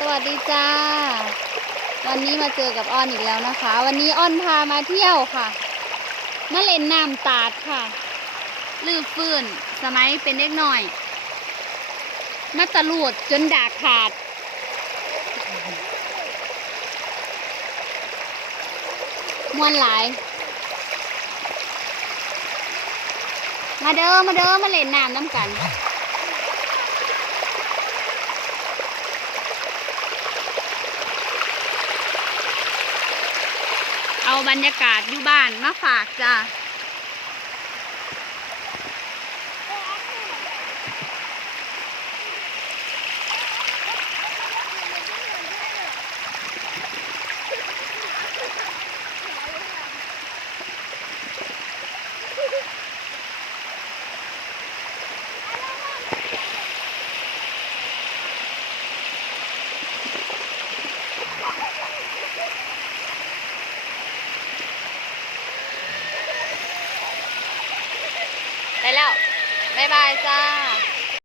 สวัสดีจ้า วันนี้มาเจอกับอ้อนอีกแล้วนะคะ วันนี้อ้อนพามาเที่ยวค่ะมาเล่นน้ำตาดค่ะ ลือฟื้น สมัยเป็นเด็กหน่อย มาตะลูดจนดากขาด มวนหลาย มาเด้อมาเด้อมาเล่นน้ำน้ำกัน เอาบรรยากาศอยู่บ้านมาฝากจ้า ได้แล้ว บ๊ายบายจ้า